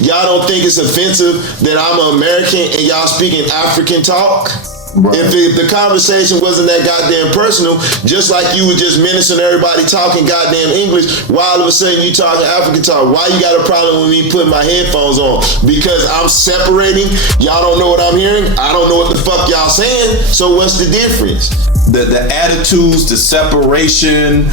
y'all don't think it's offensive that I'm an American and y'all speaking African talk? Right. If the conversation wasn't that goddamn personal, just like you were just menacing everybody talking goddamn English, why all of a sudden you talking African talk? Why you got a problem with me putting my headphones on? Because I'm separating. Y'all don't know what I'm hearing. I don't know what the fuck y'all saying. So what's the difference? The attitudes, the separation,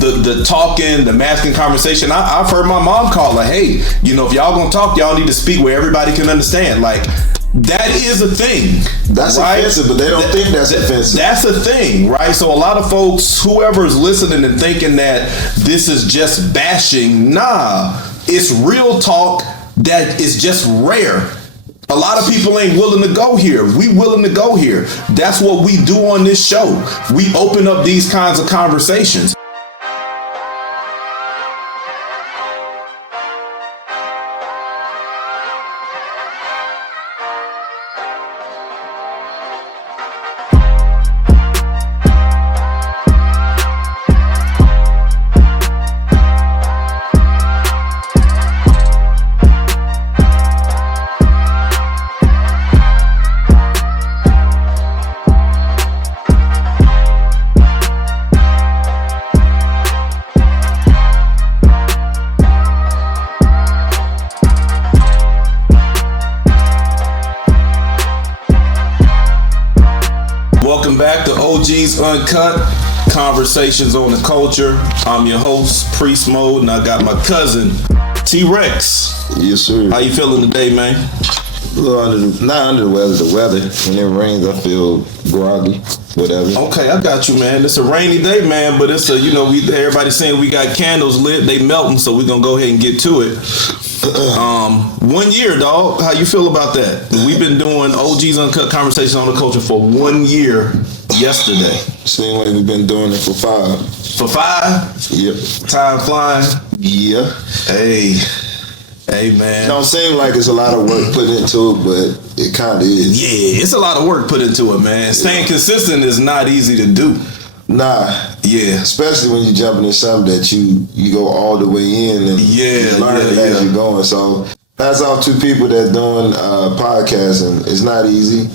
the talking, the masking conversation. I've heard my mom call like, hey, you know, if y'all gonna talk, y'all need to speak where everybody can understand. Like, that is a thing. That's right? Offensive, but they don't think that's offensive. That's a thing, right? So a lot of folks, whoever's listening and thinking that this is just bashing, nah, it's real talk that is just rare. A lot of people ain't willing to go here. We willing to go here. That's what we do on this show. We open up these kinds of conversations. OGs Uncut, Conversations on the Culture. I'm your host, Priest Mode, and I got my cousin, T-Rex. Yes, sir. How you feeling today, man? A little not under the weather. The weather, when it rains, I feel groggy, whatever. Okay, I got you, man. It's a rainy day, man, but it's a, you know, everybody's saying we got candles lit, they melting, so we're gonna go ahead and get to it. 1 year, dog. How you feel about that? We've been doing OGs Uncut, Conversations on the Culture for 1 year yesterday. Same way we've been doing it for 5. For 5? Yep. Time flying? Yeah. Hey, man. It don't seem like it's a lot of work put into it, but it kind of is. Yeah, it's a lot of work put into it, man. Staying consistent is not easy to do. Nah. Yeah. Especially when you're jumping in something that you go all the way in and learn it as you're going. So hats off to people that doing podcasting. It's not easy.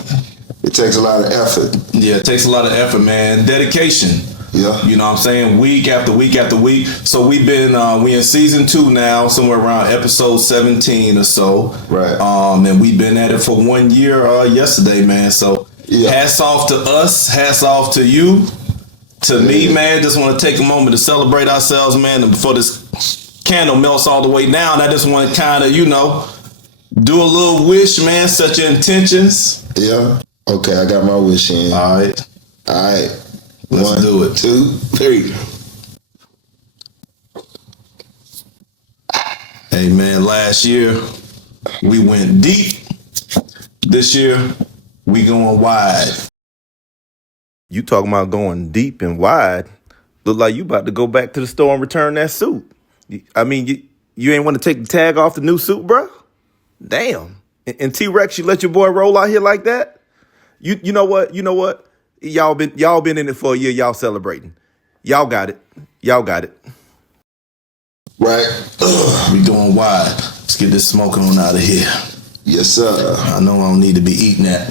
It takes a lot of effort. Yeah, it takes a lot of effort, man. Dedication. Yeah. You know what I'm saying? Week after week after week. So we've been, we in season 2 now, somewhere around episode 17 or so. Right. And we've been at it for 1 year yesterday, man. So hats off to us. Hats off to you. To me, man, just want to take a moment to celebrate ourselves, man. And before this candle melts all the way down, I just want to kind of, you know, do a little wish, man. Set your intentions. Yeah. Okay, I got my wish in. All right. Let's do it. 1, 2, 3. Hey, man, last year we went deep. This year we going wide. You talking about going deep and wide? Look like you about to go back to the store and return that suit. I mean, you ain't want to take the tag off the new suit, bro? Damn. And T-Rex, you let your boy roll out here like that? You know what? Y'all been in it for a year. Y'all celebrating. Y'all got it. Right. We going wide. Let's get this smoking on out of here. Yes, sir. I know I don't need to be eating that.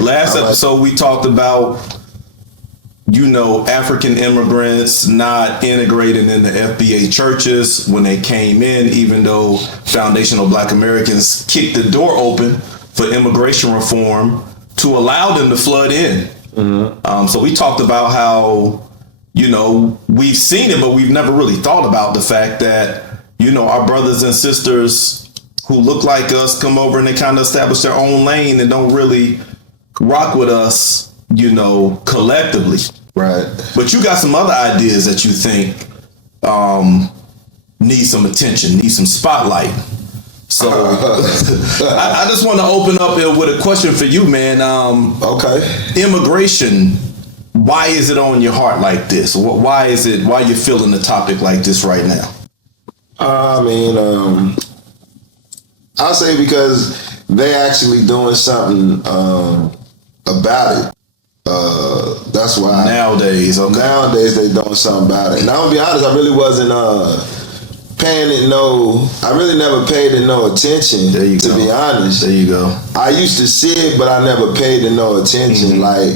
Last episode we talked about, you know, African immigrants not integrating in the FBA churches when they came in, even though foundational Black Americans kicked the door open for immigration reform to allow them to flood in. Mm-hmm. So we talked about how, you know, we've seen it, but we've never really thought about the fact that, you know, our brothers and sisters who look like us come over and they kind of establish their own lane and don't really rock with us, you know, collectively. Right. But you got some other ideas that you think need some attention, need some spotlight. So I just want to open up with a question for you, man. Okay. Immigration, why is it on your heart like this? Why you feeling the topic like this right now? I mean, I'll say because they actually doing something about it. That's why nowadays they doing something about it. And I'm gonna be honest, I really wasn't paying it I really never paid it no attention, to be honest. There you go. I used to see it, but I never paid it no attention. Like,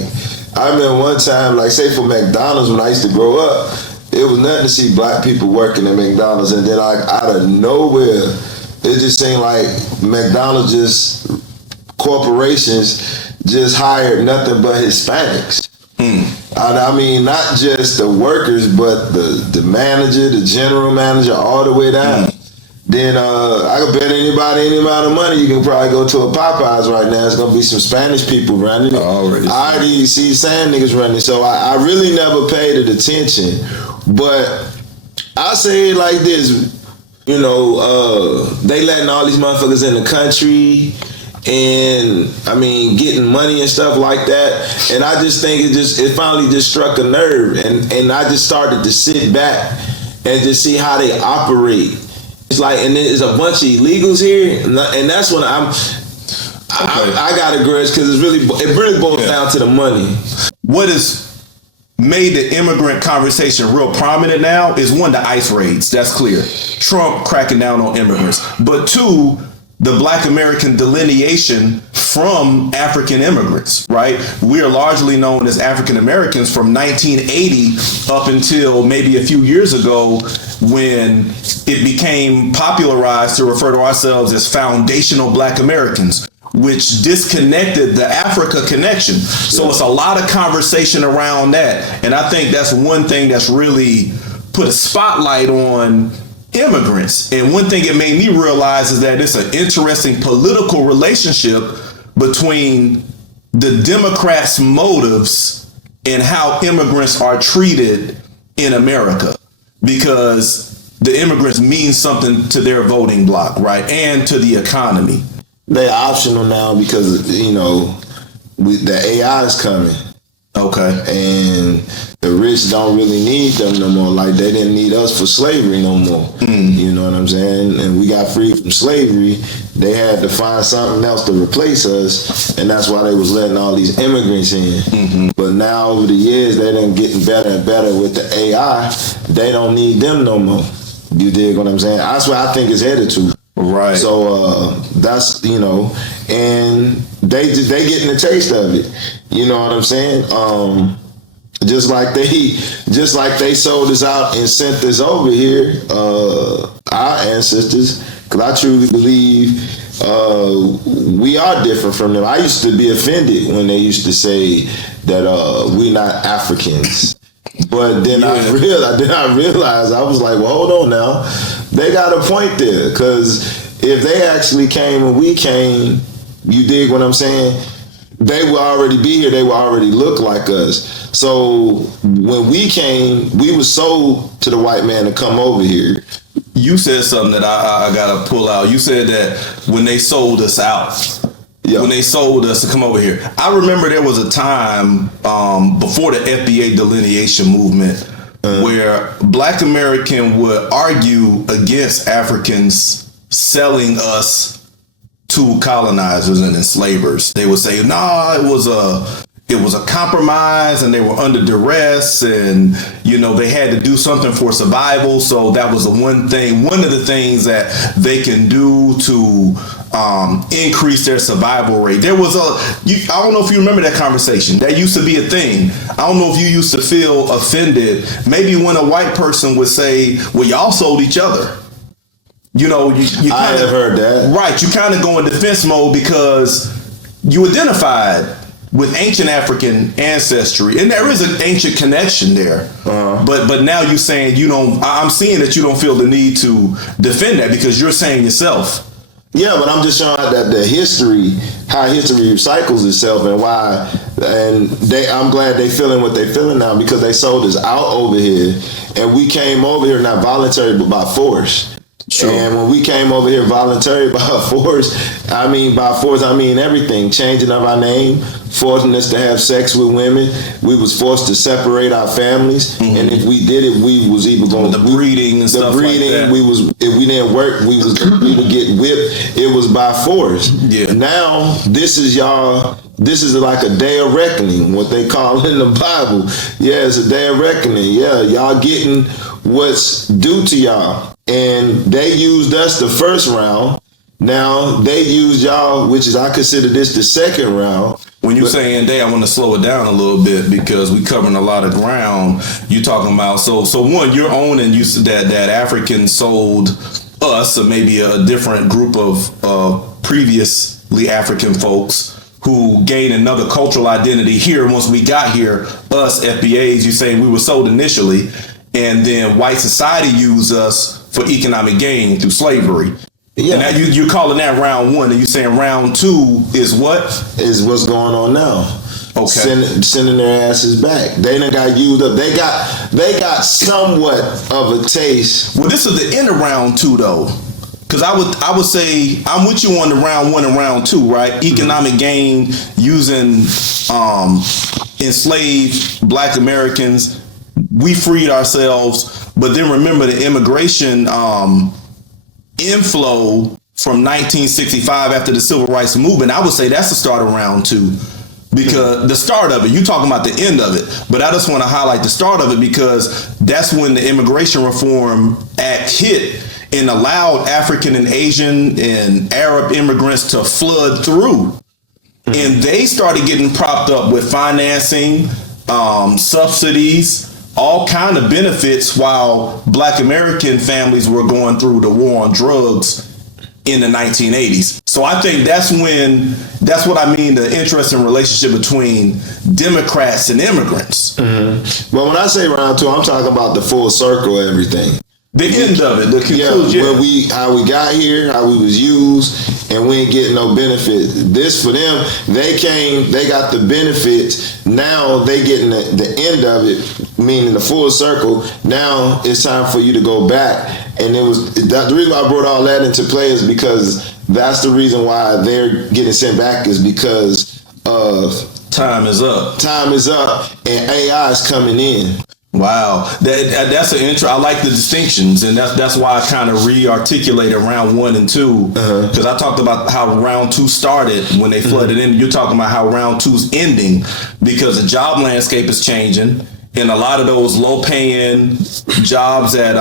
I remember one time, like, say for McDonald's, when I used to grow up, it was nothing to see black people working at McDonald's, and then like out of nowhere, it just seemed like McDonald's corporations just hired nothing but Hispanics. I mean, not just the workers, but the manager, the general manager, all the way down. Then I could bet anybody any amount of money you can probably go to a Popeyes right now. It's gonna be some Spanish people running it. I already see sand niggas running. So I really never paid it attention. But I say it like this, they letting all these motherfuckers in the country, and I mean getting money and stuff like that. And I just think it finally just struck a nerve, and I just started to sit back and just see how they operate. It's like, and there's a bunch of illegals here, and that's when I got a grudge, because it really boils down to the money. What has made the immigrant conversation real prominent now is, one, the ICE raids. That's clear. Trump cracking down on immigrants. But two, the Black American delineation from African immigrants, right? We are largely known as African Americans from 1980 up until maybe a few years ago, when it became popularized to refer to ourselves as foundational Black Americans, which disconnected the Africa connection. So it's a lot of conversation around that. And I think that's one thing that's really put a spotlight on immigrants. And one thing it made me realize is that it's an interesting political relationship between the Democrats' motives and how immigrants are treated in America, because the immigrants mean something to their voting bloc, right? And to the economy. They're optional now because, the AI is coming. Okay. And the rich don't really need them no more. Like, they didn't need us for slavery no more. You know what I'm saying? And we got free from slavery. They had to find something else to replace us, and that's why they was letting all these immigrants in. But now, over the years, they're then getting better and better with the AI. They don't need them no more. You dig what I'm saying? That's where I think it's headed to. Right. So that's, and they getting a taste of it. You know what I'm saying? Just like they sold us out and sent us over here, our ancestors, because I truly believe we are different from them. I used to be offended when they used to say that we not Africans. But then I realized, I was like, well, hold on now. They got a point there, because if they actually came when we came, you dig what I'm saying? They would already be here. They would already look like us. So when we came, we were sold to the white man to come over here. You said something that I got to pull out. You said that when they sold us out, when they sold us to come over here. I remember there was a time before the FBA delineation movement where Black American would argue against Africans selling us to colonizers and enslavers. They would say, "Nah, it was a compromise, and they were under duress, and they had to do something for survival. So that was one of the things that they can do to increase their survival rate." There was I don't know if you remember that conversation. That used to be a thing. I don't know if you used to feel offended. Maybe when a white person would say, "Well, y'all sold each other." You I have heard that. Right, you kind of go in defense mode because you identified with ancient African ancestry, and there is an ancient connection there. But now you're saying you don't. I'm seeing that you don't feel the need to defend that because you're saying yourself. Yeah, but I'm just showing that how history recycles itself, and why. And I'm glad they feeling what they feeling now, because they sold us out over here, and we came over here not voluntary but by force. Sure. And when we came over here voluntary by force, I mean everything. Changing of our name, forcing us to have sex with women. We was forced to separate our families, and if we did it, we was either going the breeding and stuff like that. If we didn't work, we would get whipped. It was by force. Yeah. Now this is y'all. This is like a day of reckoning, what they call in the Bible. Yeah, it's a day of reckoning. Yeah, y'all getting what's due to y'all. and they used us the first round. Now they use y'all, which is I consider this the second round. When you're saying they, I want to slow it down a little bit because we covering a lot of ground. You talking about so one, you're owning you said that African sold us or maybe a different group of previously African folks who gained another cultural identity here once we got here. Us FBAs, you saying we were sold initially, and then white society used us for economic gain through slavery. Yeah. And now you're calling that round one, and you're saying round two is what? Is what's going on now. Okay. Sending their asses back. They done got used up. They got somewhat of a taste. Well, this is the end of round two, though. Because I would say I'm with you on the round one and round two, right? Economic gain using enslaved Black Americans. We freed ourselves, but then remember the immigration inflow from 1965 after the Civil Rights Movement. I would say that's the start of round two. Because the start of it, you talking about the end of it, but I just want to highlight the start of it because that's when the Immigration Reform Act hit and allowed African and Asian and Arab immigrants to flood through. And they started getting propped up with financing, subsidies, all kind of benefits while Black American families were going through the war on drugs in the 1980s. So I think that's what I mean, the interesting relationship between Democrats and immigrants. Mm-hmm. Well, when I say round two, I'm talking about the full circle of everything. The end of it, the conclusion. Yeah, how we got here, how we was used, and we ain't getting no benefit. This for them, they got the benefits. Now they getting the end of it, meaning the full circle. Now it's time for you to go back. And the reason why I brought all that into play is because that's the reason why they're getting sent back is because of time is up. Time is up, and AI is coming in. Wow, that's an intro. I like the distinctions, and that's why I kind of re-articulated round one and two, because I talked about how round two started when they flooded in. You're talking about how round two's ending because the job landscape is changing, and a lot of those low-paying jobs that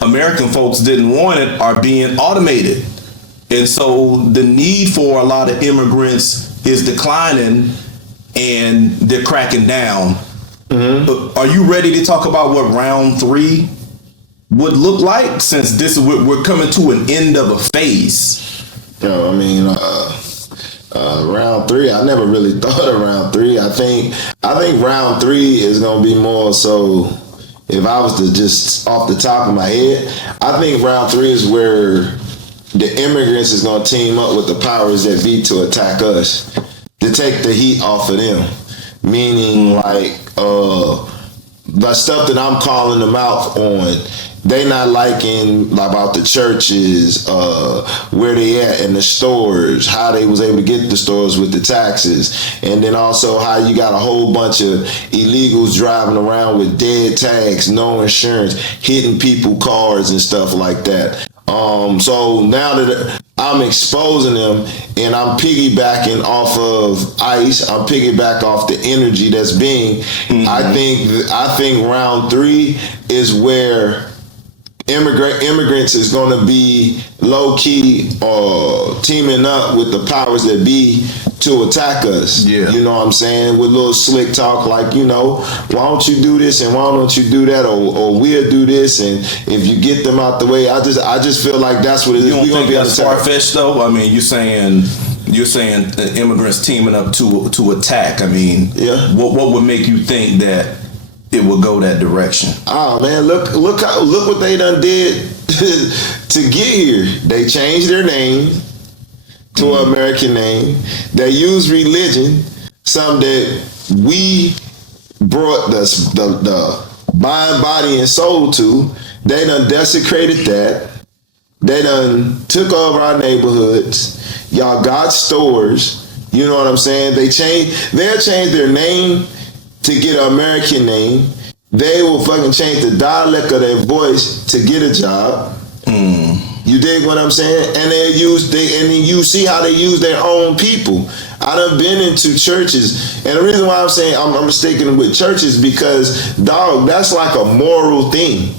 American folks didn't want it are being automated, and so the need for a lot of immigrants is declining, and they're cracking down. Mm-hmm. Are you ready to talk about what round three would look like? Since this is we're coming to an end of a phase. I mean, round three. I never really thought of round three. I think round three is gonna be more so. If I was to just off the top of my head, I think round three is where the immigrants is gonna team up with the powers that be to attack us, to take the heat off of them. Meaning like the stuff that I'm calling them out on, they not liking about the churches, where they at in the stores, how they was able to get the stores with the taxes, and then also how you got a whole bunch of illegals driving around with dead tags, no insurance, hitting people cars and stuff like that. So now that I'm exposing them and I'm piggybacking off of ICE, I'm piggybacking off the energy that's being, I think round three is where immigrants is going to be low key teaming up with the powers that be to attack us. Yeah. You know what I'm saying? With little slick talk like, why don't you do this and why don't you do that, or we'll do this, and if you get them out the way, I just feel like that's what it is. You don't think that's far-fetched though? I mean, you're saying immigrants teaming up to attack. I mean, yeah. What would make you think that it will go that direction? Oh man, look what they done did to get here. They changed their name to an American name. They use religion, something that we brought the mind, body, and soul to. They done desecrated that. They done took over our neighborhoods. Y'all got stores. You know what I'm saying? They'll change their name to get an American name. They will fucking change the dialect of their voice to get a job. You dig what I'm saying? And then you see how they use their own people. I done been into churches, and the reason why I'm saying I'm sticking with churches because, dog, that's like a moral thing.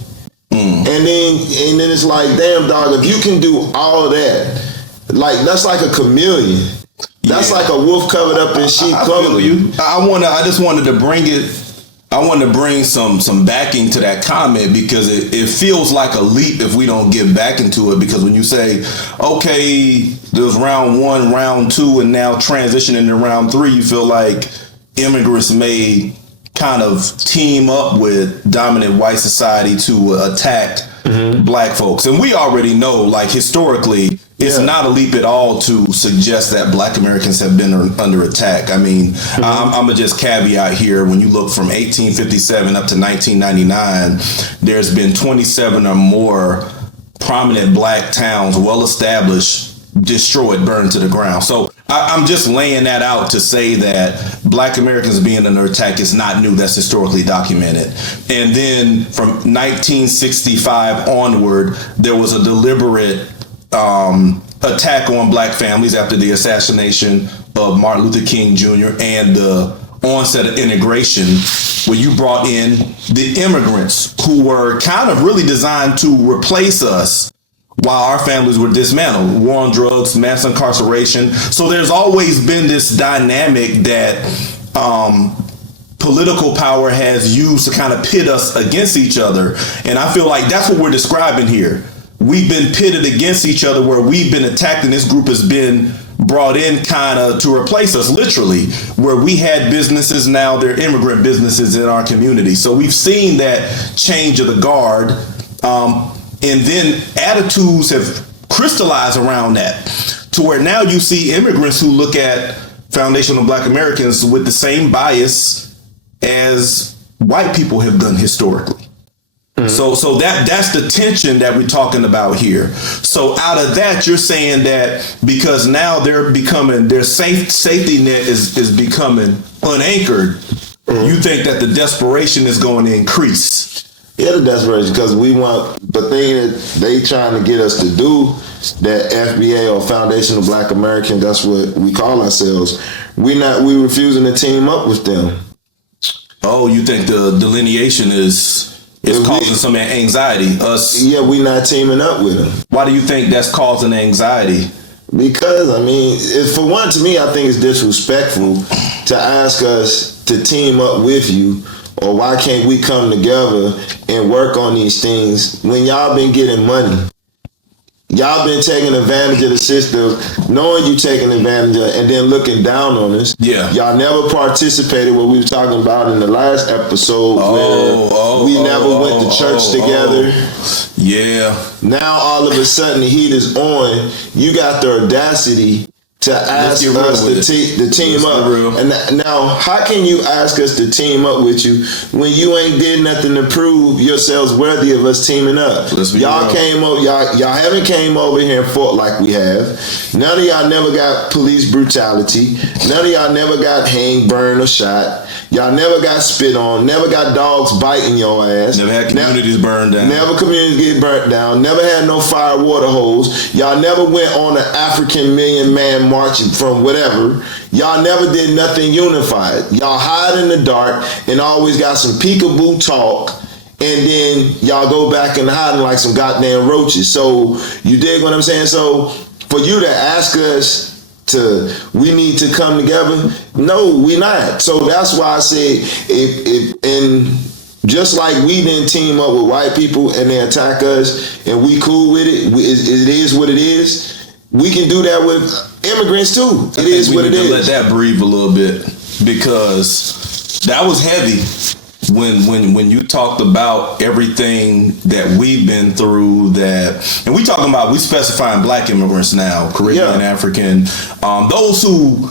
And then it's like, damn dog, if you can do all that, like that's like a chameleon. That's like a wolf covered up in sheep clothing. I just wanted to bring it. I wanted to bring some backing to that comment because it feels like a leap if we don't get back into it. Because when you say, okay, there's round 1, round 2, and now transitioning to round 3, you feel like immigrants may kind of team up with dominant white society to attack black folks. And we already know, like historically, it's not a leap at all to suggest that black Americans have been under attack. I mean, I'm going to just caveat here. When you look from 1857 up to 1999, there's been 27 or more prominent black towns, well established, destroyed, burned to the ground. So I'm just laying that out to say that black Americans being under attack is not new. That's historically documented. And then from 1965 onward, there was a deliberate attack on black families after the assassination of Martin Luther King Jr. and the onset of integration, where you brought in the immigrants who were kind of really designed to replace us while our families were dismantled. War on drugs, mass incarceration. So there's always been this dynamic that political power has used to kind of pit us against each other. And I feel like that's what we're describing here. We've been pitted against each other, where we've been attacked, and this group has been brought in kind of to replace us, literally, where we had businesses, now they're immigrant businesses in our community. So we've seen that change of the guard. And then attitudes have crystallized around that, to where now you see immigrants who look at foundational black Americans with the same bias as white people have done historically. So that's the tension that we're talking about here. So out of that, you're saying that because now their safety net is becoming unanchored, you think that the desperation is going to increase. Yeah, the desperation, because we want the thing that they trying to get us to do, that FBA or Foundational Black American, that's what we call ourselves. We refusing to team up with them. Oh, you think the delineation is causing some anxiety? Yeah, we not teaming up with them. Why do you think that's causing anxiety? Because, I mean, for one, to me, I think it's disrespectful to ask us to team up with you, or why can't we come together and work on these things when y'all been getting money? Y'all been taking advantage of the system, knowing you taking advantage of it, and then looking down on us. Yeah. Y'all never participated, what we were talking about in the last episode, where we never went to church together. Yeah. Now all of a sudden the heat is on. You got the audacity to ask us to team up. And now, how can you ask us to team up with you when you ain't did nothing to prove yourselves worthy of us teaming up? Y'all came over, y'all haven't came over here and fought like we have. None of y'all never got police brutality. None of y'all never got hanged, burned, or shot. Y'all never got spit on. Never got dogs biting your ass. Never had communities burned down. Never communities get burnt down. Never had no fire water hose. Y'all never went on an African Million Man march from whatever. Y'all never did nothing unified. Y'all hide in the dark and always got some peekaboo talk, and then y'all go back and hiding like some goddamn roaches. So you dig what I'm saying? So for you to ask us we need to come together, no, we not. So that's why I say if just like we didn't team up with white people and they attack us and we cool with it, it is what it is. We can do that with immigrants too. It is what it is. Let that breathe a little bit, because that was heavy when you talked about everything that we've been through. And we specifying black immigrants now, Caribbean, African, those who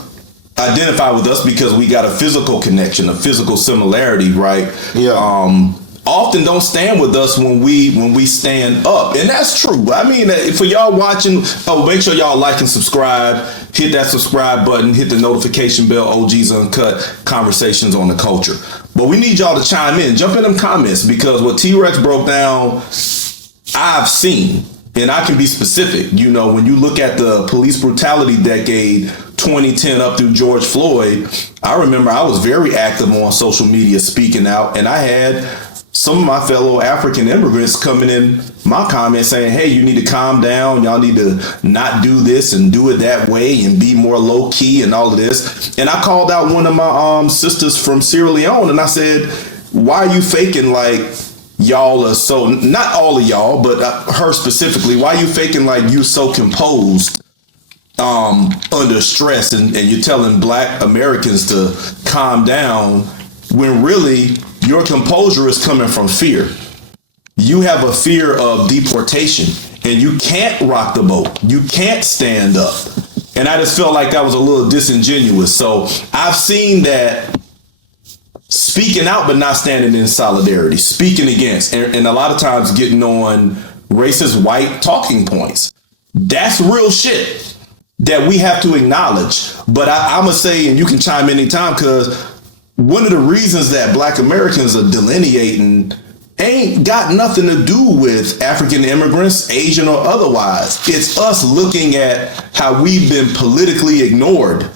identify with us because we got a physical connection, a physical similarity, right? Yeah. Often don't stand with us when we stand up, and that's true. I mean, for y'all watching, make sure y'all like and subscribe. Hit that subscribe button. Hit the notification bell. OG's Uncut, conversations on the culture. But we need y'all to chime in, jump in them comments, because what T-Rex broke down, I've seen, and I can be specific. You know, when you look at the police brutality decade, 2010 up through George Floyd, I remember I was very active on social media speaking out, and I had some of my fellow African immigrants coming in my comments saying, hey, you need to calm down. Y'all need to not do this and do it that way and be more low key and all of this. And I called out one of my sisters from Sierra Leone and I said, why are you faking like y'all are so, not all of y'all, but her specifically, why are you faking like you so composed under stress and you're telling Black Americans to calm down when really your composure is coming from fear. You have a fear of deportation and you can't rock the boat. You can't stand up. And I just felt like that was a little disingenuous. So I've seen that speaking out but not standing in solidarity, speaking against, and a lot of times getting on racist white talking points. That's real shit that we have to acknowledge. But I'm going to say, and you can chime in anytime, because one of the reasons that Black Americans are delineating ain't got nothing to do with African immigrants, Asian or otherwise. It's us looking at how we've been politically ignored,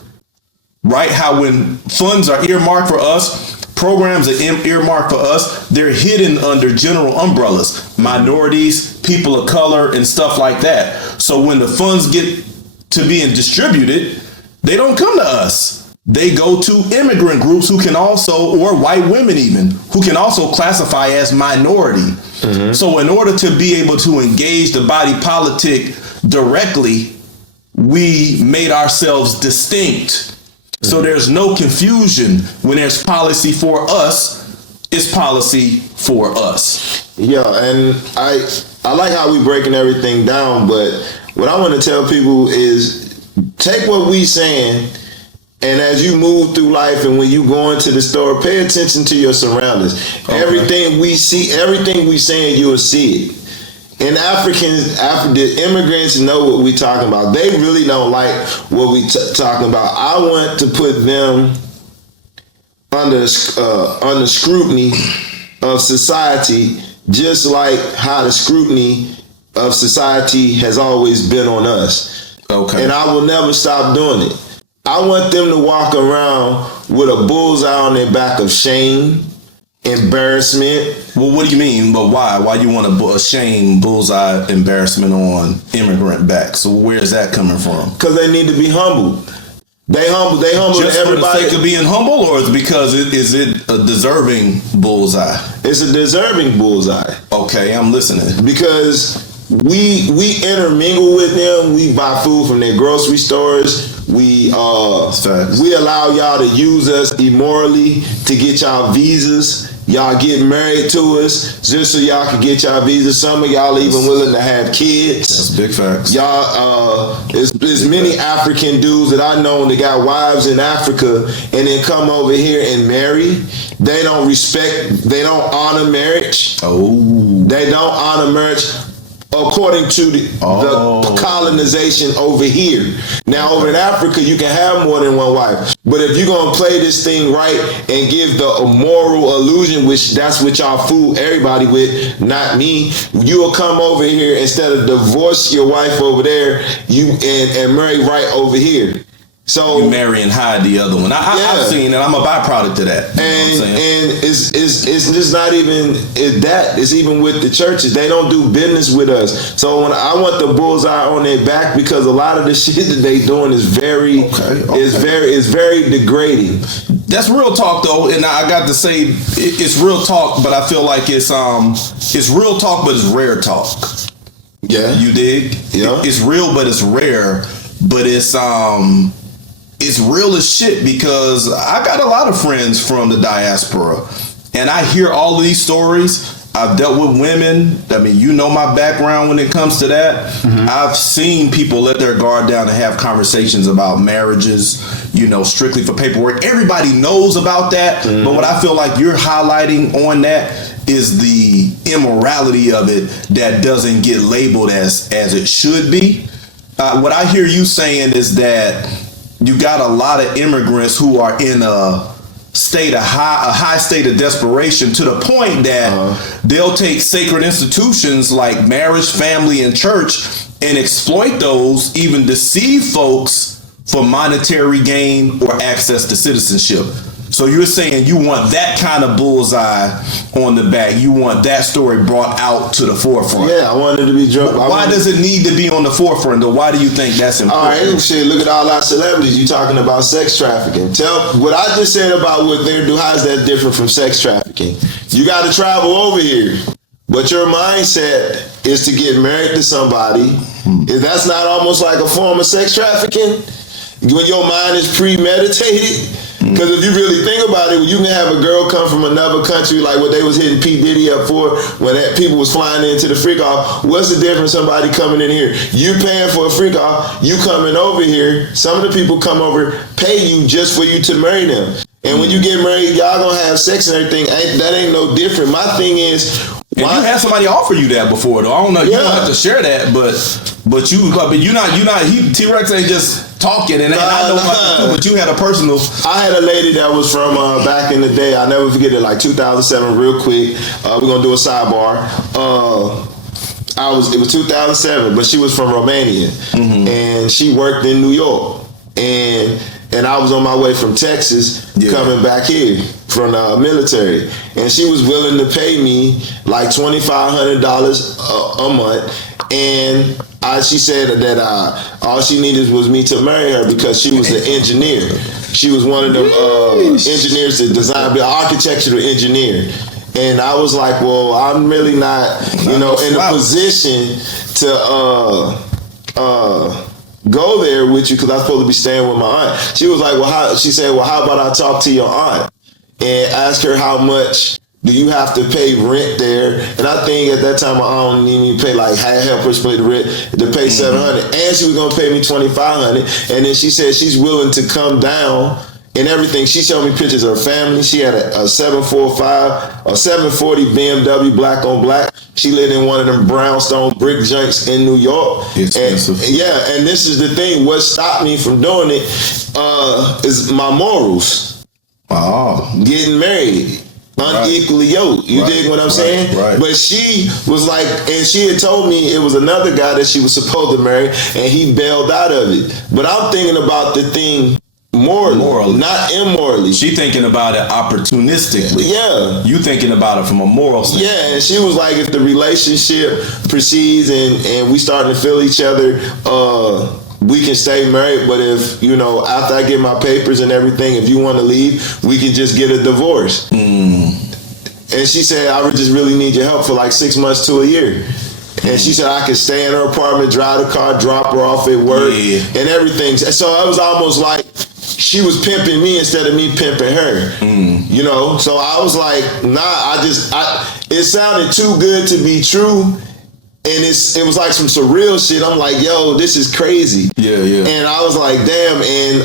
right? How when funds are earmarked for us, programs are earmarked for us, they're hidden under general umbrellas, minorities, people of color, and stuff like that. So when the funds get to being distributed, they don't come to us. They go to immigrant groups who can also, or white women even, who can also classify as minority. Mm-hmm. So in order to be able to engage the body politic directly, we made ourselves distinct. Mm-hmm. So there's no confusion when there's policy for us, it's policy for us. Yeah, and I like how we breaking everything down, but what I want to tell people is take what we saying, and as you move through life and when you go into the store, pay attention to your surroundings. Okay. Everything we see, everything we saying, you will see it. And the immigrants know what we talking about. They really don't like what we talking about. I want to put them under scrutiny of society, just like how the scrutiny of society has always been on us. Okay. And I will never stop doing it. I want them to walk around with a bullseye on their back of shame, embarrassment. Well, what do you mean? But why? Why you want a shame, bullseye, embarrassment on immigrant back? So where is that coming from? Because they need to be humbled. They humble just everybody. For the sake of being humble, or is it because is it a deserving bullseye? It's a deserving bullseye. Okay, I'm listening. Because we intermingle with them. We buy food from their grocery stores. We allow y'all to use us immorally to get y'all visas. Y'all get married to us just so y'all can get y'all visas. Some of y'all even willing to have kids. That's big facts. Y'all, there's many African dudes that I know that got wives in Africa and then come over here and marry. They don't honor marriage. Oh. They don't honor marriage according to the colonization over here. Now over in Africa, you can have more than one wife. But if you're going to play this thing right and give the moral illusion, which that's what y'all fool everybody with, not me, you will come over here instead of divorce your wife over there, and marry right over here. So you marry and hide the other one. I've seen it. I'm a byproduct of that. And it's just not even that. It's even with the churches. They don't do business with us. So when I want the bullseye on their back, because a lot of the shit that they doing is very degrading. That's real talk though, and I got to say it's real talk, but I feel like it's real talk, but it's rare talk. Yeah, you dig? Yeah, it's real, but it's rare. But it's real as shit, because I got a lot of friends from the diaspora and I hear all of these stories. I've dealt with women. I mean, you know my background when it comes to that. Mm-hmm. I've seen people let their guard down and have conversations about marriages, strictly for paperwork. Everybody knows about that. Mm-hmm. But what I feel like you're highlighting on that is the immorality of it that doesn't get labeled as it should be. What I hear you saying is that you got a lot of immigrants who are in a high state of desperation, to the point that they'll take sacred institutions like marriage, family, and church and exploit those, even deceive folks for monetary gain or access to citizenship. So So you're saying you want that kind of bullseye on the back. You want that story brought out to the forefront. Yeah, I wanted to be drunk. Why does it need to be on the forefront, though? Why do you think that's important? All right, shit, look at all our celebrities. You talking about sex trafficking. Tell what I just said about what they do. How is that different from sex trafficking? You got to travel over here. But your mindset is to get married to somebody. If that's not almost like a form of sex trafficking? When your mind is premeditated? Because if you really think about it, you can have a girl come from another country, like what they was hitting P. Diddy up for when people was flying into the freak off. What's the difference? Somebody coming in here, you paying for a freak off, you coming over here. Some of the people come over, pay you just for you to marry them. And when you get married, y'all gonna have sex and everything. That ain't no different. My thing is, and you had somebody offer you that before, though. I don't know. You don't have to share that, but you're not. T-Rex ain't just talking, and I know about you too, but you had a personal. I had a lady that was from back in the day. I'll never forget it. Like 2007, real quick. We're gonna do a sidebar. It was 2007, but she was from Romania, and she worked in New York, and I was on my way from Texas coming back here from the military, and she was willing to pay me like $2,500 a month, and she said that all she needed was me to marry her because she was an engineer. She was one of them engineers that design, architectural engineer. And I was like, well, I'm really not, in a position to go there with you because I'm supposed to be staying with my aunt. She was like, she said, how about I talk to your aunt and ask her how much do you have to pay rent there? And I think at that time my aunt didn't even pay, like, help her split the rent to pay $700, and she was gonna pay me $2,500. And then she said she's willing to come down and everything. She showed me pictures of her family. She had a 740 BMW, black on black. She lived in one of them brownstone brick joints in New York. Expensive. And this is the thing. What stopped me from doing it is my morals. Oh. Getting married. Unequally yoked. You dig what I'm saying? Right. But she was like, and she had told me it was another guy that she was supposed to marry, and he bailed out of it. But I'm thinking about the thing morally, not immorally. She thinking about it opportunistically. Yeah. You thinking about it from a moral standpoint. Yeah, and she was like, if the relationship proceeds and we starting to feel each other, we can stay married, but if, after I get my papers and everything, if you want to leave, we can just get a divorce. And she said, I would just really need your help for like 6 months to a year. And she said I could stay in her apartment, drive the car, drop her off at work, and everything. So it was almost like she was pimping me instead of me pimping her. So I was like, nah, it sounded too good to be true. And it was like some surreal shit. I'm like, yo, this is crazy. Yeah. And I was like, damn. And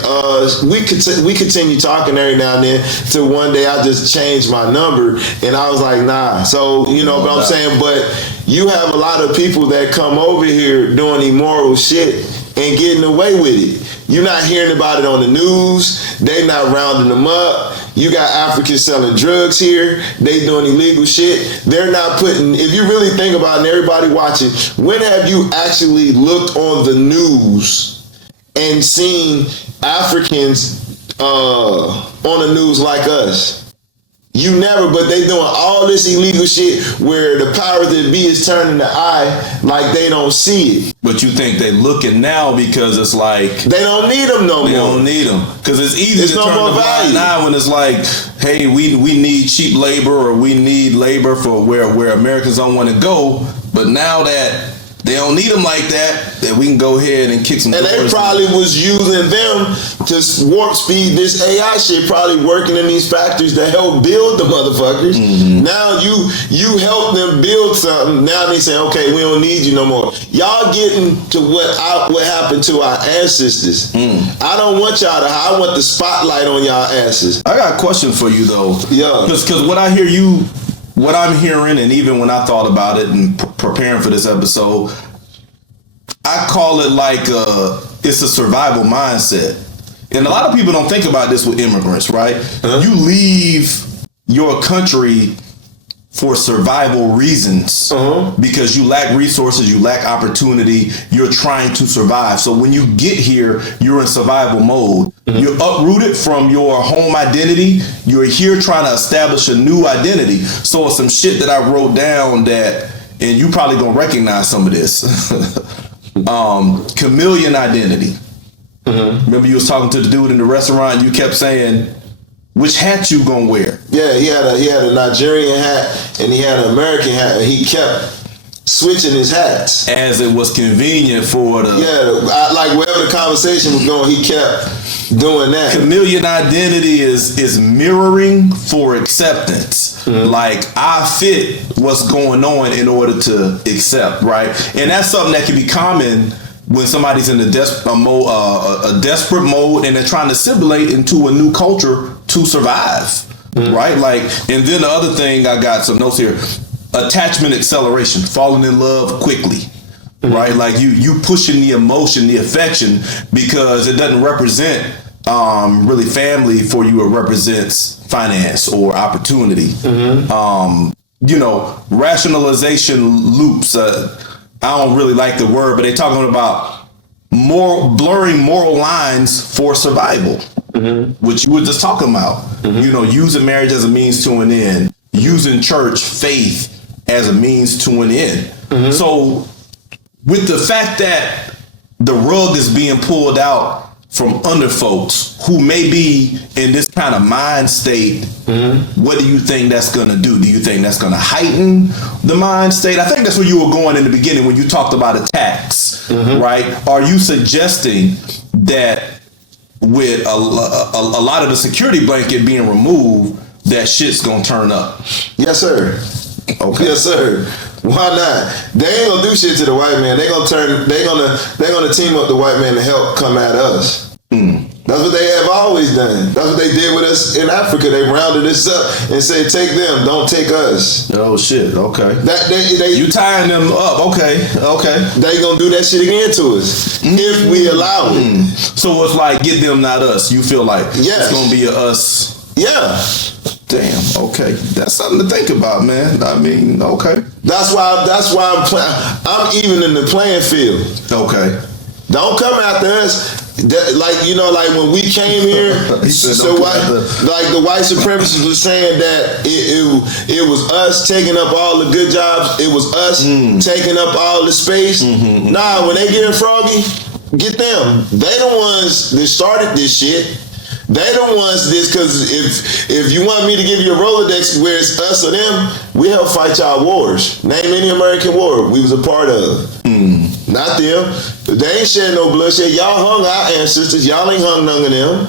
we continue talking every now and then till one day I just changed my number. And I was like, nah. So, but I'm saying, but you have a lot of people that come over here doing immoral shit and getting away with it. You're not hearing about it on the news. They not rounding them up. You got Africans selling drugs here. They doing illegal shit. They're not putting, if you really think about it and everybody watching, when have you actually looked on the news and seen Africans on the news like us? You never, but they doing all this illegal shit where the powers that be is turning the eye like they don't see it. But you think they looking now because it's like they don't need them no more. They don't need them because it's easy to turn the blind eye when it's like, hey, we need cheap labor or we need labor for where Americans don't want to go. But now that they don't need them like that we can go ahead and kick some. And they probably was using them to warp speed this AI shit, probably working in these factories to help build the motherfuckers. Now you help them build something. Now they say, okay, we don't need you no more. Y'all getting to what happened to our ancestors. I don't want y'all to. I want the spotlight on y'all asses. I got a question for you though. Yeah. Because what I'm hearing, and even when I thought about it and preparing for this episode, I call it like it's a survival mindset. And a lot of people don't think about this with immigrants, right? You leave your country for survival reasons, because you lack resources, you lack opportunity, you're trying to survive. So when you get here, you're in survival mode. You're uprooted from your home identity. You're here trying to establish a new identity. So it's some shit that I wrote down that, and you probably gonna recognize some of this. Chameleon identity. Remember you was talking to the dude in the restaurant, you kept saying, which hat you gonna wear? Yeah, he had a Nigerian hat and he had an American hat, and he kept switching his hats as it was convenient for the. Like wherever the conversation was going, he kept doing that. Chameleon identity is mirroring for acceptance. Like I fit what's going on in order to accept, right? And that's something that can be common when somebody's in a desperate mode and they're trying to assimilate into a new culture to survive, right? Like, and then the other thing, I got some notes here: attachment acceleration, falling in love quickly, right? Like you pushing the emotion, the affection, because it doesn't represent really family for you. It represents finance or opportunity. Rationalization loops. I don't really like the word, but they're talking about blurring moral lines for survival, which you were just talking about. Using marriage as a means to an end, using church faith as a means to an end. So with the fact that the rug is being pulled out from under folks who may be in this kind of mind state, what do you think that's going to do? Do you think that's going to heighten the mind state? I think that's where you were going in the beginning when you talked about attacks, right? Are you suggesting that with a lot of the security blanket being removed, that shit's going to turn up? Yes, sir. Okay. Yes, sir. Why not? They ain't gonna do shit to the white man. They're gonna team up the white man to help come at us. That's what they have always done. That's what they did with us in Africa. They rounded us up and said, "Take them, don't take us." Oh shit. Okay. You tying them up? Okay. They gonna do that shit again to us if we allow it. So it's like get them, not us. You feel like it's gonna be a us. Yeah. Damn. Okay, that's something to think about, man. I mean, okay. That's why I'm even in the playing field. Okay. Don't come after us. Like when we came here, like the white supremacists was saying that it was us taking up all the good jobs. It was us taking up all the space. Nah, when they get in froggy, get them. They the ones that started this shit. They the ones because if you want me to give you a Rolodex where it's us or them, we help fight y'all wars. Name any American war we was a part of. Not them. They ain't shed no bloodshed. Y'all hung our ancestors. Y'all ain't hung none of them.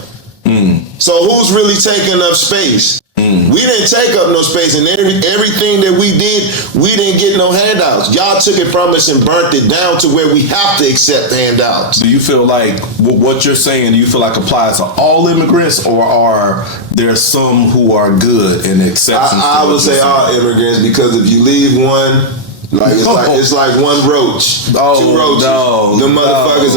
So who's really taking up space? We didn't take up no space, and everything that we did, we didn't get no handouts. Y'all took it from us and burnt it down to where we have to accept handouts. Do you feel like what you're saying, do you feel like applies to all immigrants, or are there some who are good and exceptions? I would say all immigrants, because if you leave one, it's like one roach, two roaches. The motherfuckers,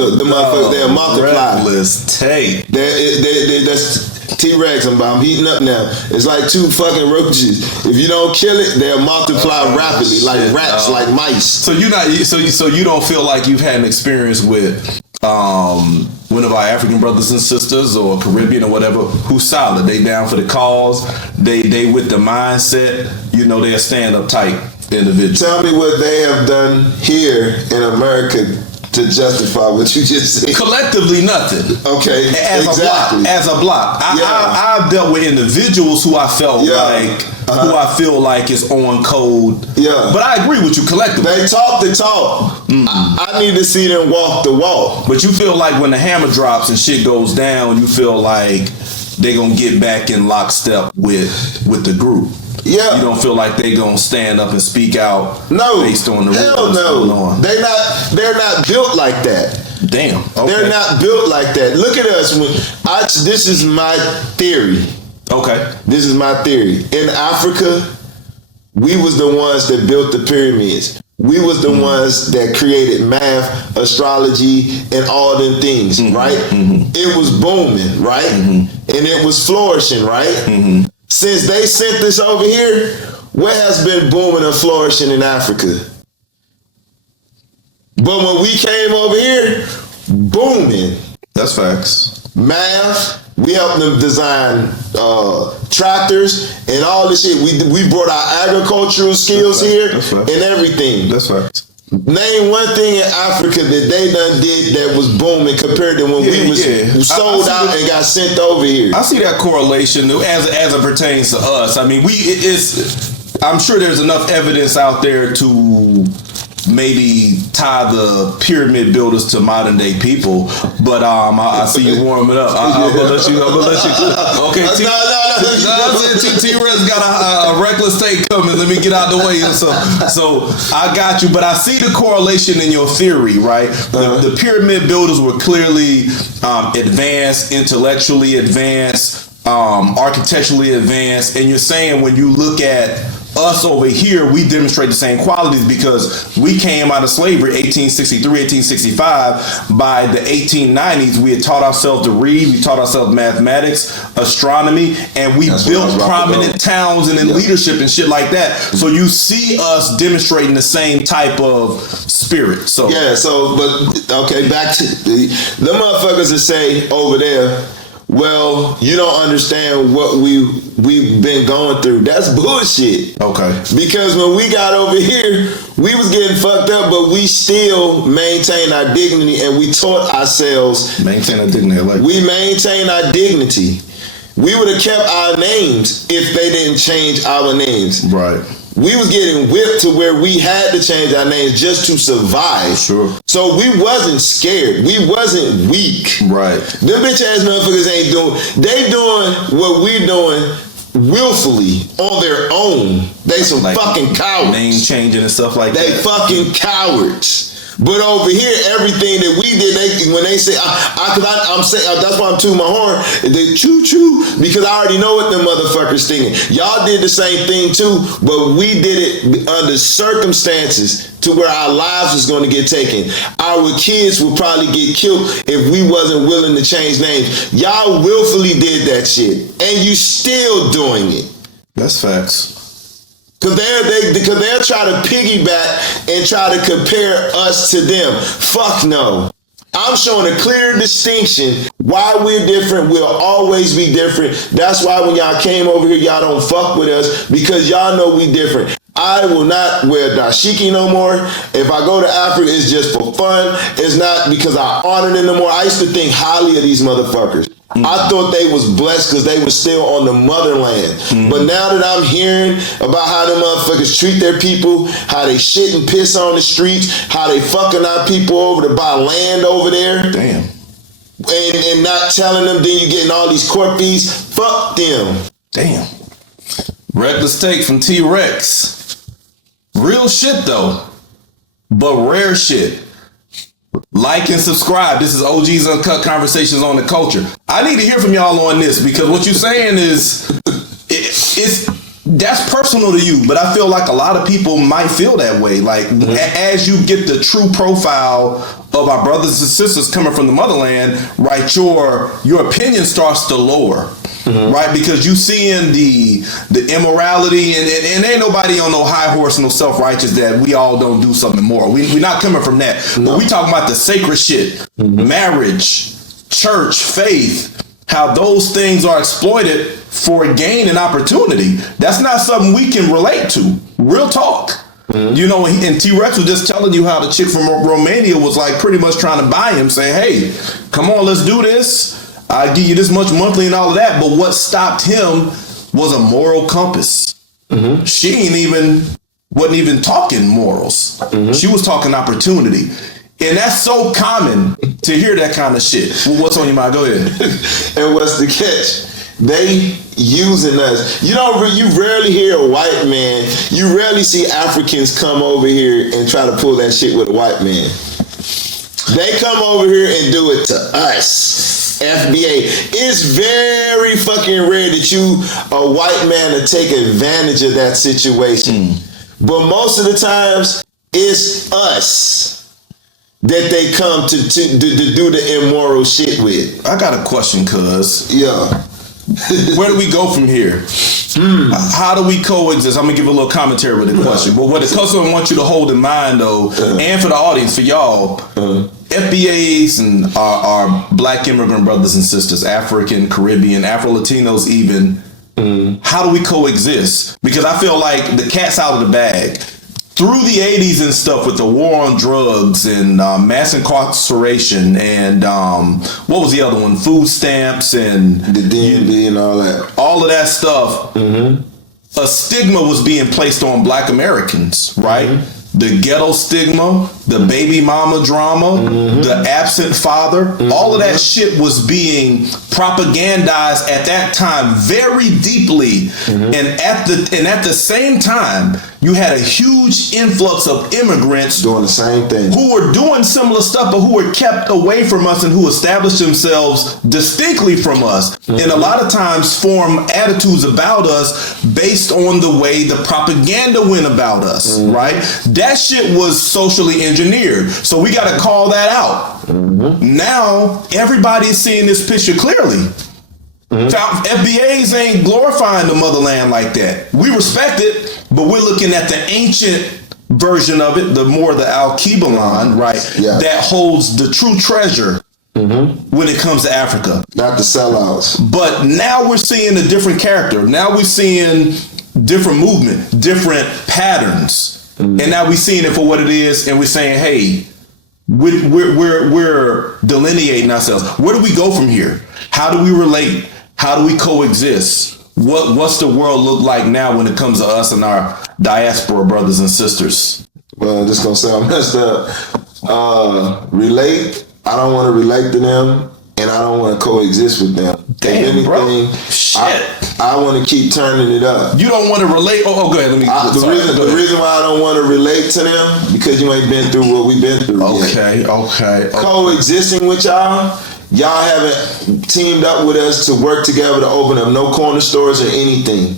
they'll multiply. Reckless take. That's T-Rex. I'm heating up now. It's like two fucking roaches. If you don't kill it, they'll multiply rapidly, like rats, like mice. So you don't feel like you've had an experience with one of our African brothers and sisters or Caribbean or whatever who's solid. They down for the cause. They with the mindset. They're stand up tight individual. Tell me what they have done here in America to justify what you just said. Collectively, nothing. Okay, As a block. I've dealt with individuals who I felt who I feel like is on code. Yeah. But I agree with you collectively. They talk the talk. I need to see them walk the walk. But you feel like when the hammer drops and shit goes down, you feel like they gonna get back in lockstep with the group. Yeah. You don't feel like they gonna stand up and speak out based on the hell no. They're not built like that. Damn. Okay. They're not built like that. Look at us. This is my theory. Okay. This is my theory. In Africa, we was the ones that built the pyramids. We was the ones that created math, astrology, and all them things, right? It was booming, right? And it was flourishing, right? Since they sent this over here, what has been booming and flourishing in Africa? But when we came over here, booming. That's facts. Math, we helped them design tractors and all this shit. We brought our agricultural skills here and everything. That's facts. Name one thing in Africa that they done did that was booming compared to when we was sold out and got sent over here. I see that correlation as it pertains to us. I mean, I'm sure there's enough evidence out there to maybe tie the pyramid builders to modern day people, but I see you warming up. I'm gonna let you. Okay, T-Rex got a reckless take coming. Let me get out the way. So I got you, but I see the correlation in your theory, right? The pyramid builders were clearly advanced, intellectually advanced, architecturally advanced, and you're saying when you look at us over here, we demonstrate the same qualities because we came out of slavery 1863, 1865. By the 1890s, we had taught ourselves to read, we taught ourselves mathematics, astronomy, and we built prominent towns and in leadership and shit like that. So you see us demonstrating the same type of spirit. So yeah, but okay, back to the motherfuckers that say over there, well, you don't understand what we've been going through. That's bullshit. Okay. Because when we got over here, we was getting fucked up, but we still maintained our dignity and we taught ourselves. Maintain our dignity. We maintained our dignity. We would have kept our names if they didn't change our names. Right. We was getting whipped to where we had to change our names just to survive. Sure. So we wasn't scared. We wasn't weak. Right. Them bitch ass motherfuckers ain't doing. They doing what we're doing willfully on their own. They some fucking cowards. Name changing and stuff like that. They fucking cowards. But over here, everything that we did, when they say, I'm saying, that's why I'm tooting my horn, they choo-choo, because I already know what them motherfuckers thinking. Y'all did the same thing too, but we did it under circumstances to where our lives was going to get taken. Our kids would probably get killed if we wasn't willing to change names. Y'all willfully did that shit, and you still doing it. That's facts. Because they'll try to piggyback and try to compare us to them. Fuck no. I'm showing a clear distinction. Why we're different, we'll always be different. That's why when y'all came over here, y'all don't fuck with us, because y'all know we different. I will not wear dashiki no more. If I go to Africa, it's just for fun. It's not because I honor them no more. I used to think highly of these motherfuckers. I thought they was blessed because they were still on the motherland. But now that I'm hearing about how them motherfuckers treat their people, how they shit and piss on the streets, how they fucking our people over to buy land over there. Damn. And not telling them, then you getting all these court fees. Fuck them. Damn. Reckless take from T-Rex. Real shit though, but rare shit. Like and subscribe. This is OG's Uncut Conversations on the Culture. I need to hear from y'all on this, because what you're saying is that's personal to you, but I feel like a lot of people might feel that way. Like as you get the true profile of our brothers and sisters coming from the motherland, right, your opinion starts to lower. Right, because you seeing the immorality and ain't nobody on no high horse, no self-righteous that we all don't do something moral. We're not coming from that. But we talking about the sacred shit, marriage, church, faith, how those things are exploited for gain and opportunity. That's not something we can relate to. Real talk. You know, and T-Rex was just telling you how the chick from Romania was like pretty much trying to buy him, saying, hey, come on, let's do this. I give you this much monthly and all of that. But what stopped him was a moral compass. She wasn't even talking morals. She was talking opportunity. And that's so common to hear that kind of shit. Well, what's on your mind? Go ahead. And what's the catch? They using us. You rarely hear a white man. You rarely see Africans come over here and try to pull that shit with a white man. They come over here and do it to us. FBA. It's very fucking rare that you, a white man, to take advantage of that situation. But most of the times, it's us that they come to do the immoral shit with. I got a question, cuz. Yeah. Where do we go from here? How do we coexist? I'm gonna give a little commentary with the question. But what the customer wants you to hold in mind, though, and for the audience, for y'all, FBAs and our Black immigrant brothers and sisters, African, Caribbean, Afro-Latinos even, how do we coexist? Because I feel like the cat's out of the bag. Through the 80s and stuff with the war on drugs and mass incarceration and what was the other one? Food stamps and the DMV and all that. All of that stuff. A stigma was being placed on Black Americans, right? The ghetto stigma, the baby mama drama, the absent father, all of that shit was being propagandized at that time very deeply. And at the same time, you had a huge influx of immigrants doing the same thing, who were doing similar stuff, but who were kept away from us and who established themselves distinctly from us. And a lot of times form attitudes about us based on the way the propaganda went about us, right? That shit was socially engineered. So we got to call that out. Now, everybody's seeing this picture clearly. FBAs ain't glorifying the motherland like that. We respect it, but we're looking at the ancient version of it, the Al-Kebalan, right? That holds the true treasure when it comes to Africa. Not the sellouts. But now we're seeing a different character. Now we're seeing different movement, different patterns. And now we're seeing it for what it is, and we're saying, hey, we're delineating ourselves. Where do we go from here? How do we relate? How do we coexist? What's the world look like now when it comes to us and our diaspora brothers and sisters? Well, this gonna sound messed up. Relate. I don't want to relate to them, and I don't want to coexist with them. Damn, if anything, bro. Shit. I want to keep turning it up. You don't want to relate? Oh, go ahead. The reason why I don't want to relate to them, because you ain't been through what we've been through yet. Okay. Coexisting with y'all haven't teamed up with us to work together to open up no corner stores or anything.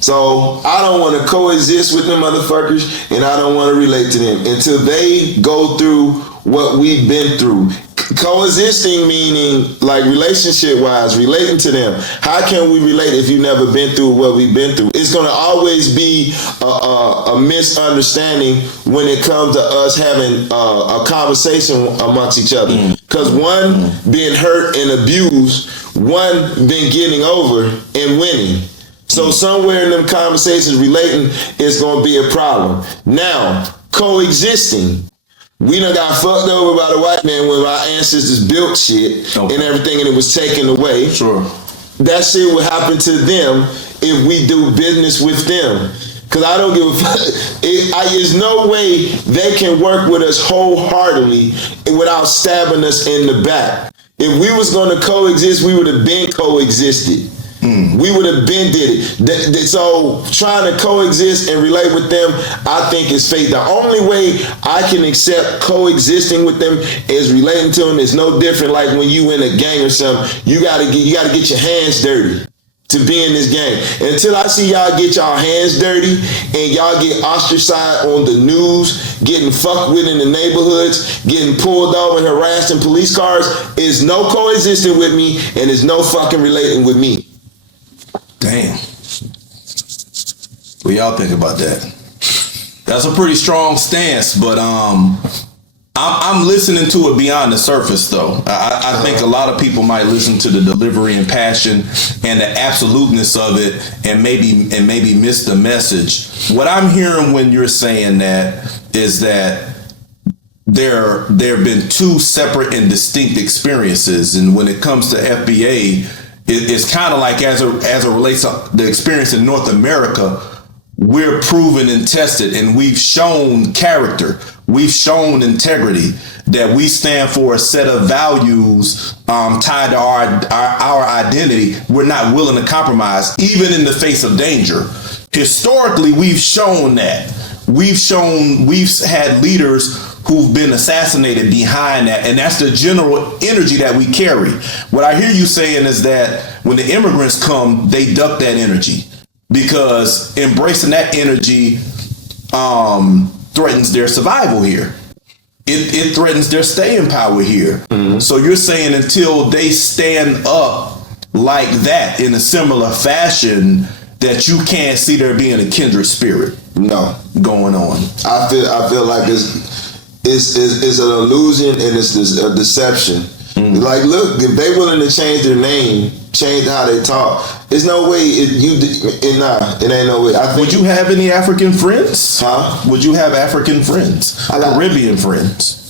So I don't want to coexist with them motherfuckers, and I don't want to relate to them until they go through what we've been through. Coexisting meaning like relationship wise, relating to them. How can we relate if you've never been through what we've been through? It's going to always be a misunderstanding when it comes to us having a conversation amongst each other. Because one being hurt and abused, one been getting over and winning. So somewhere in them conversations relating is going to be a problem. Now, coexisting. We done got fucked over by the white man when our ancestors built shit and everything, and it was taken away. Sure. That shit will happen to them if we do business with them. Because I don't give a fuck. There's no way they can work with us wholeheartedly without stabbing us in the back. If we was going to coexist, we would have been coexisted. We would have been did it. So trying to coexist and relate with them, I think is fake. The only way I can accept coexisting with them is relating to them. It's no different like when you in a gang or something. You gotta get your hands dirty to be in this game. Until I see y'all get y'all hands dirty and y'all get ostracized on the news, getting fucked with in the neighborhoods, getting pulled over and harassed in police cars, is no coexisting with me and is no fucking relating with me. Damn. What y'all think about that? That's a pretty strong stance, but I'm listening to it beyond the surface, though. I think a lot of people might listen to the delivery and passion and the absoluteness of it, and maybe miss the message. What I'm hearing when you're saying that is that there have been two separate and distinct experiences, and when it comes to FBA, it's kind of like as it relates to the experience in North America, we're proven and tested, and we've shown character, we've shown integrity, that we stand for a set of values tied to our identity. We're not willing to compromise, even in the face of danger. Historically, we've shown that. We've had leaders who've been assassinated behind that, and that's the general energy that we carry. What I hear you saying is that when the immigrants come, they duck that energy because embracing that energy threatens their survival here. It threatens their staying power here. So you're saying until they stand up like that in a similar fashion that you can't see there being a kindred spirit going on. I feel like it's an illusion and it's a deception. Like, look, if they willing to change their name, change how they talk, there's no way it ain't no way. I think, would you have any African friends? Huh? Would you have African friends? Caribbean friends?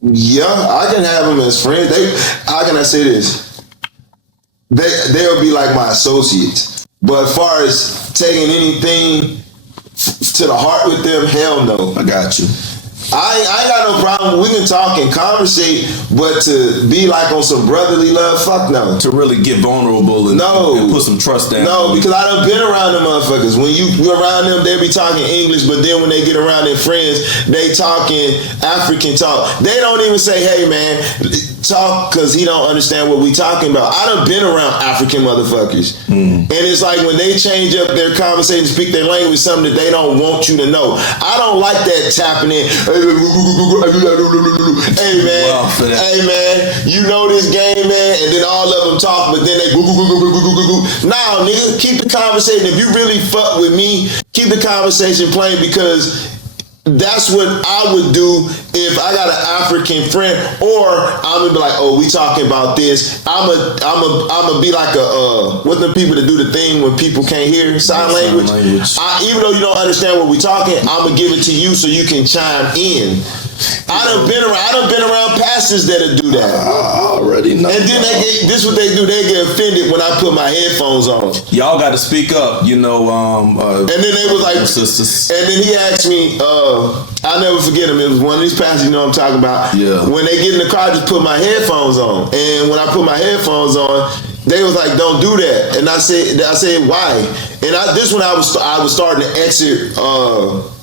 Yeah, I can have them as friends. How can I say this? They'll be like my associates. But as far as taking anything to the heart with them, hell no. I got you. I ain't got no problem. We can talk and conversate, but to be like on some brotherly love, fuck no. To really get vulnerable and put some trust down. No, because I done been around them motherfuckers. When you around them, they be talking English, but then when they get around their friends, they talking African talk. They don't even say, hey man, talk, because he don't understand what we talking about. I done been around African motherfuckers. And it's like when they change up their conversation, speak their language, something that they don't want you to know. I don't like that tapping in. Hey man, you know this game, man, and then all of them talk, but then they Nah, nigga, keep the conversation. If you really fuck with me, keep the conversation playing, because that's what I would do if I got an African friend, or I'm gonna be like, oh, we talking about this. I'm a be like what the people that do the thing when people can't hear sign language. Even though you don't understand what we talking, I'm gonna give it to you so you can chime in. I done been around pastors that'll do that. I already know. And then this what they do. They get offended when I put my headphones on. Y'all got to speak up, and then they was like, sisters. And then he asked me, I'll never forget him. It was one of these pastors, you know what I'm talking about. Yeah. When they get in the car, I just put my headphones on. And when I put my headphones on, they was like, don't do that. And I said, why? And this when I was starting to exit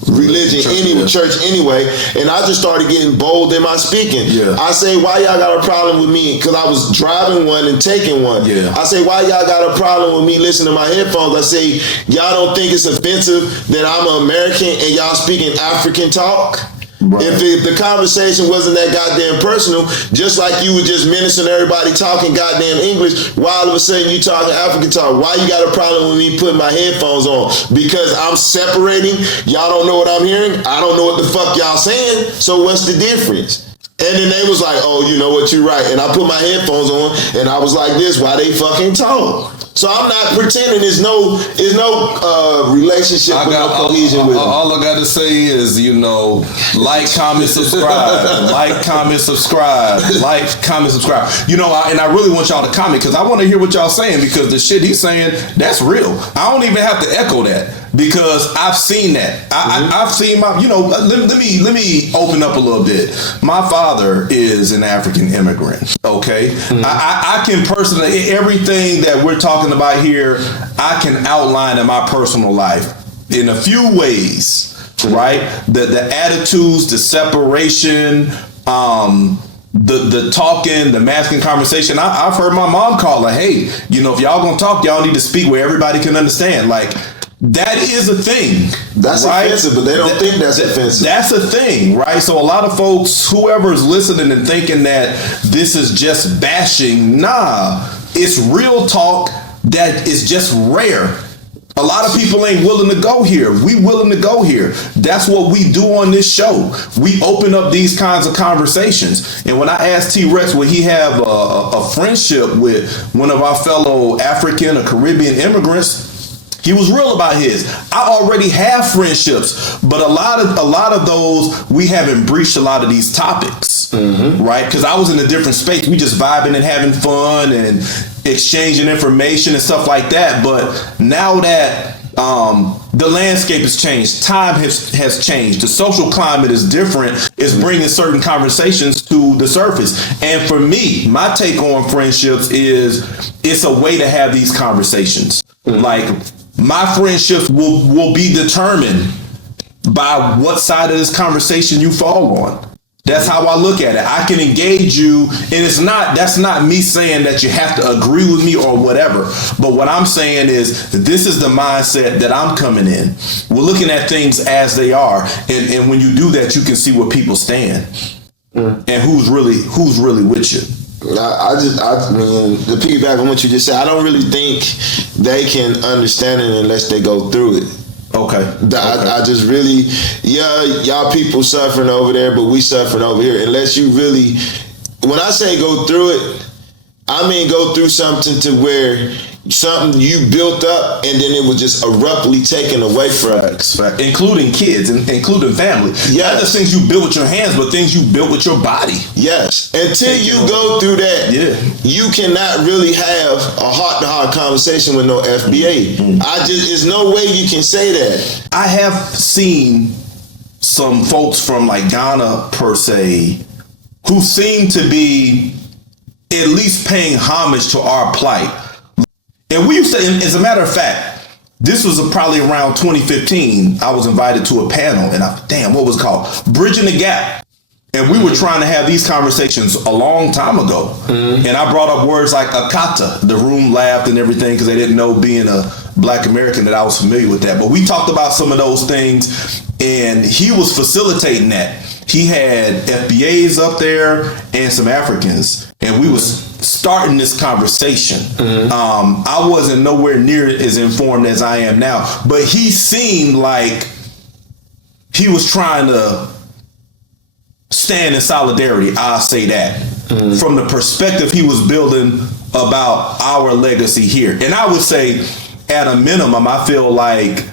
religion, church anyway, and I just started getting bold in my speaking. Yeah. I say, why y'all got a problem with me? Because I was driving one and taking one. Yeah. I say, why y'all got a problem with me listening to my headphones? I say, y'all don't think it's offensive that I'm an American and y'all speaking African talk? Right. If the conversation wasn't that goddamn personal, just like you were just menacing everybody talking goddamn English, why all of a sudden you talking African talk? Why you got a problem with me putting my headphones on? Because I'm separating. Y'all don't know what I'm hearing. I don't know what the fuck y'all saying. So what's the difference? And then they was like, oh, you know what, you're right. And I put my headphones on and I was like this while they fucking talk. So I'm not pretending there's no relationship with no cohesion with them. All I gotta say is, like, comment, subscribe. Like, comment, subscribe. Like, comment, subscribe. And I really want y'all to comment, because I want to hear what y'all saying, because the shit he's saying, that's real. I don't even have to echo that, because I've seen that. I've seen my, let me open up a little bit. My father is an African immigrant, okay? I can personally, everything that we're talking about here, I can outline in my personal life in a few ways, right? The attitudes, the separation, the talking, the masculine conversation. I've heard my mom call her, hey, if y'all gonna talk, y'all need to speak where everybody can understand. Like, that is a thing. That's right? Offensive, but they don't think that's offensive. That's a thing, right? So a lot of folks, whoever's listening and thinking that this is just bashing, nah, it's real talk that is just rare. A lot of people ain't willing to go here. We willing to go here. That's what we do on this show. We open up these kinds of conversations. And when I asked T-Rex, would he have a friendship with one of our fellow African or Caribbean immigrants, he was real about his. I already have friendships, but a lot of those, we haven't breached a lot of these topics, right? Because I was in a different space. We just vibing and having fun and exchanging information and stuff like that. But now that the landscape has changed, time has changed, the social climate is different, it's bringing certain conversations to the surface. And for me, my take on friendships is it's a way to have these conversations. Like, my friendships will be determined by what side of this conversation you fall on. That's how I look at it. I can engage you, and that's not me saying that you have to agree with me or whatever. But what I'm saying is, this is the mindset that I'm coming in. We're looking at things as they are, and when you do that, you can see where people stand and who's really with you. I mean, the piggyback on what you just said, I don't really think they can understand it unless they go through it. Okay. I just really, y'all people suffering over there, but we suffering over here. Unless you really, when I say go through it, I mean go through something to where something you built up and then it was just abruptly taken away from us. Including kids, including family. Yes. Not just things you built with your hands, but things you built with your body. Yes. Until you go through that, you cannot really have a heart-to-heart conversation with no FBA. There's no way you can say that. I have seen some folks from like Ghana per se who seem to be at least paying homage to our plight. And we used to, as a matter of fact, this was probably around 2015. I was invited to a panel and what was it called? Bridging the Gap. And we were trying to have these conversations a long time ago. And I brought up words like Akata. The room laughed and everything because they didn't know, being a Black American, that I was familiar with that. But we talked about some of those things and he was facilitating that. He had FBAs up there and some Africans, and we was starting this conversation. I wasn't nowhere near as informed as I am now, but he seemed like he was trying to stand in solidarity. I'll say that from the perspective he was building about our legacy here. And I would say, at a minimum, I feel like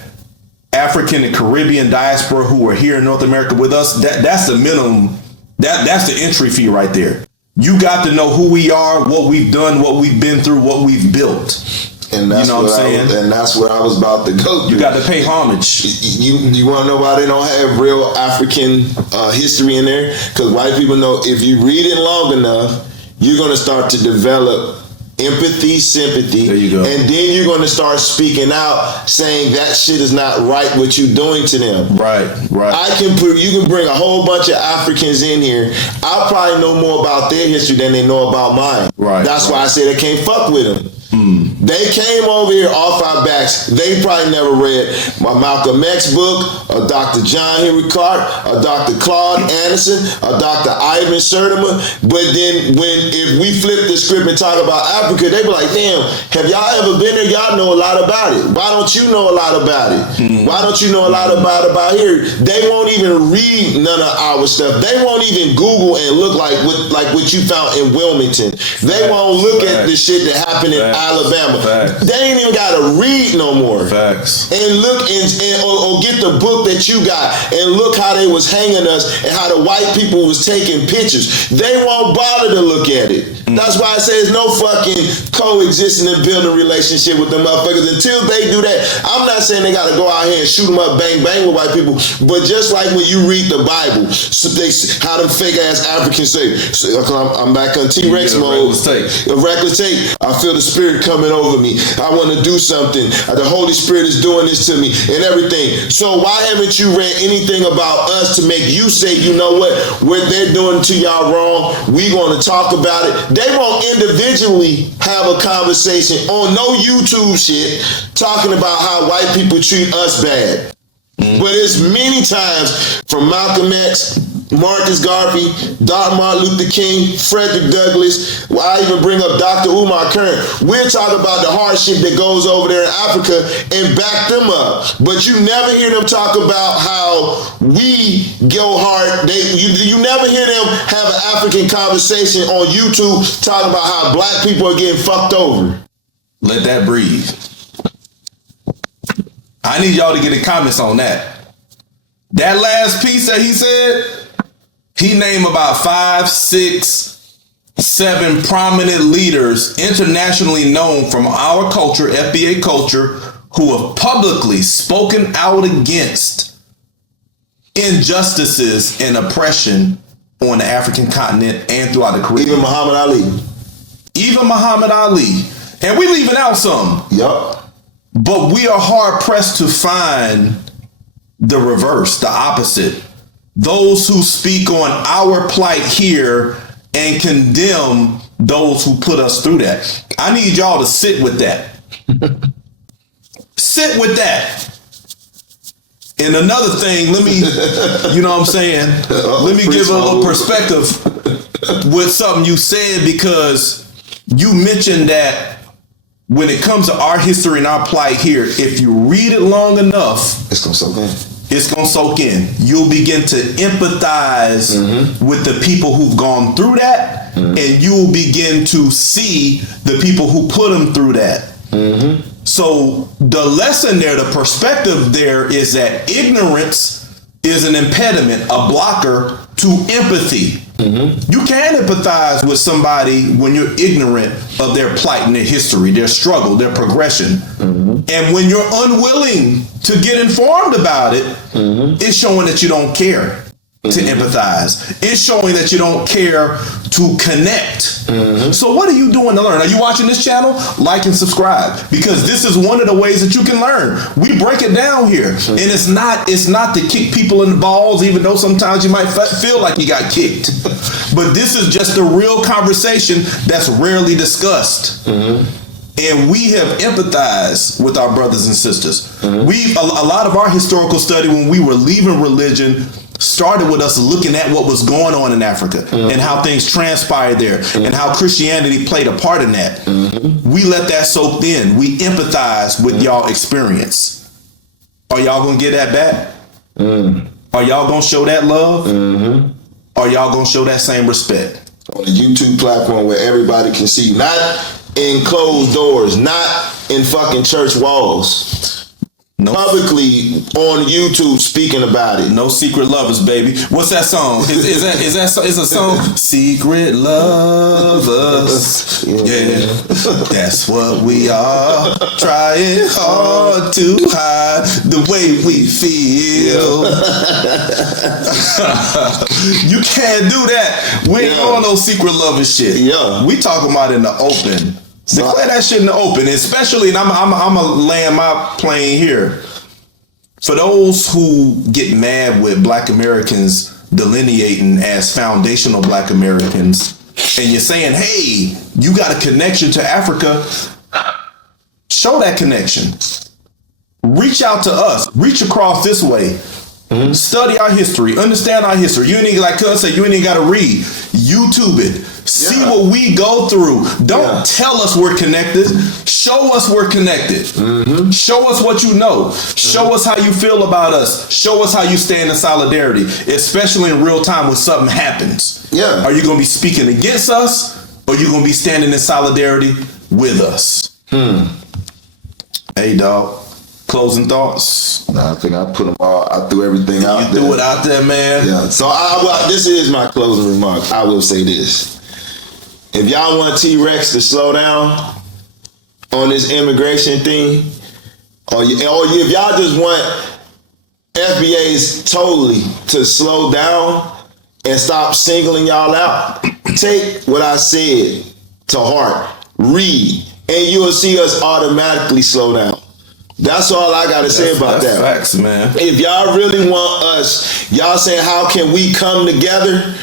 African and Caribbean diaspora who are here in North America with us, that's the minimum, that's the entry fee right there. You got to know who we are, what we've done, what we've been through, what we've built. And that's what I'm saying. And that's where I was about to go through. You got to pay homage. You want to know why they don't have real African history in there? Because white people know if you read it long enough, you're going to start to develop empathy, sympathy, there you go. And then you're going to start speaking out, saying that shit is not right what you're doing to them. Right. You can bring a whole bunch of Africans in here. I'll probably know more about their history than they know about mine. Right. That's why I say they can't fuck with them. They came over here off our backs. They probably never read my Malcolm X book, or Dr. John Henry Clark, or Dr. Claude Anderson, or Dr. Ivan Sertima. But then if we flip the script and talk about Africa, they be like, damn, have y'all ever been there? Y'all know a lot about it. Why don't you know a lot about it? Why don't you know a lot about here? They won't even read none of our stuff. They won't even Google and look like what you found in Wilmington. They won't look at the shit that happened in Alabama. They ain't even gotta read no more. Facts. And look or get the book that you got and look how they was hanging us and how the white people was taking pictures. They won't bother to look at it. That's why I say there's no fucking coexisting and building a relationship with them motherfuckers until they do that. I'm not saying they gotta go out here and shoot them up bang bang with white people, but just like when you read the Bible, so how them fake ass Africans say, I'm back on T-Rex mode. A reckless take. I feel the spirit coming over me. I want to do something. The Holy Spirit is doing this to me and everything. So why haven't you read anything about us to make you say, you know what they're doing to y'all wrong? We going to talk about it. They won't individually have a conversation on no YouTube shit talking about how white people treat us bad. But it's many times from Malcolm X, Marcus Garvey, Dr. Martin Luther King, Frederick Douglass. I even bring up Dr. Umar Kern. We're talking about the hardship that goes over there in Africa and back them up. But you never hear them talk about how we go hard. You never hear them have an African conversation on YouTube talking about how black people are getting fucked over. Let that breathe. I need y'all to get the comments on that. That last piece that he said, he named about 5, 6, 7 prominent leaders internationally known from our culture, FBA culture, who have publicly spoken out against injustices and oppression on the African continent and throughout the Caribbean. Even Muhammad Ali. And we leaving out some. Yup. But we are hard pressed to find the reverse, the opposite. Those who speak on our plight here and condemn those who put us through that. I need y'all to sit with that. Sit with that. And another thing, let me, you know what I'm saying? Let me give a little perspective with something you said, because you mentioned that when it comes to our history and our plight here, if you read it long enough, it's gonna soak in. It's gonna soak in. You'll begin to empathize with the people who've gone through that, and you'll begin to see the people who put them through that. So the lesson there, the perspective there, is that ignorance is an impediment, a blocker to empathy. You can empathize with somebody when you're ignorant of their plight and their history, their struggle, their progression. And when you're unwilling to get informed about it, it's showing that you don't care to empathize. It's showing that you don't care to connect. So what are you doing to learn? Are you watching this channel? Like and subscribe, because this is one of the ways that you can learn. We break it down here, and it's not to kick people in the balls, even though sometimes you might feel like you got kicked. But this is just a real conversation that's rarely discussed. And we have empathized with our brothers and sisters. A lot of our historical study when we were leaving religion started with us looking at what was going on in Africa and how things transpired there and how Christianity played a part in that. We let that soak in. We empathize with y'all experience. Are y'all gonna get that back? Are y'all gonna show that love? Are y'all gonna show that same respect? On a YouTube platform where everybody can see, not in closed doors, not in fucking church walls. Publicly on YouTube speaking about it. No secret lovers, baby. What's that song? Is a song? Secret lovers. Yeah. That's what we are. Trying hard to hide the way we feel. You can't do that. We ain't on no secret lover shit. We talking about in the open. Declare that shit in the open, especially, and I'm gonna land my plane here. For those who get mad with Black Americans delineating as foundational Black Americans, and you're saying, hey, you got a connection to Africa, show that connection. Reach out to us. Reach across this way. Study our history. Understand our history. You ain't even, like Cuz said, you ain't even gotta read. YouTube it. See what we go through. Don't tell us we're connected. Show us we're connected. Show us what you know. Show us how you feel about us. Show us how you stand in solidarity, especially in real time when something happens. Are you going to be speaking against us, or are you going to be standing in solidarity with us? Hey, dog. Closing thoughts? Nah, I think I put them all. I threw everything out there. You threw it out there, man. So this is my closing remark. I will say this. If y'all want T-Rex to slow down on this immigration thing, or if y'all just want FBAs totally to slow down and stop singling y'all out, take what I said to heart, read, and you'll see us automatically slow down. That's all I gotta say about that. Facts, man. If y'all really want us, y'all saying how can we come together?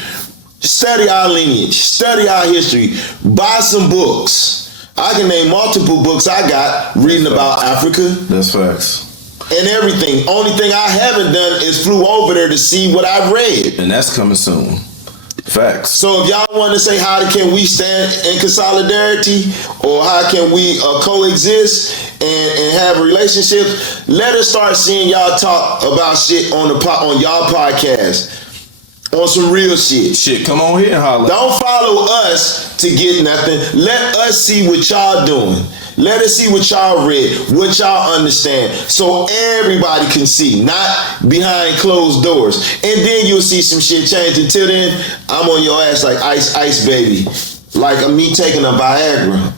Study our lineage, study our history, buy some books. I can name multiple books I got reading about Africa. That's facts. And everything. Only thing I haven't done is flew over there to see what I've read. And that's coming soon. Facts. So if y'all want to say how can we stand in solidarity, or how can we coexist and have relationships, let us start seeing y'all talk about shit on y'all podcast. On some real shit. Shit, come on here and holler. Don't follow us to get nothing. Let us see what y'all doing. Let us see what y'all read, what y'all understand, so everybody can see, not behind closed doors. And then you'll see some shit change. Until then, I'm on your ass like ice baby. Like me taking a Viagra.